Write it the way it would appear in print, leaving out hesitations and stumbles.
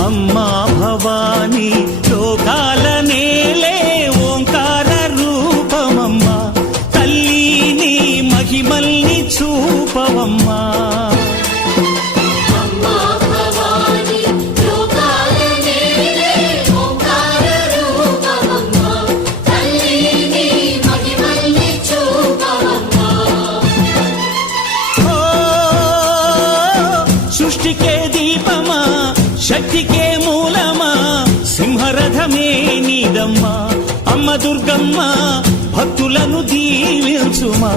అమ్మా భవానీ లోకాల నేలే ఓంకార రూపమమ్మా తల్లి నీ మహిమల్ని చూపవమ్మా సృష్టికే దీపమా శక్తికే మూలమా సింహరథమే నీదమ్మా అమ్మ దుర్గమ్మ భక్తులను దీవించుమా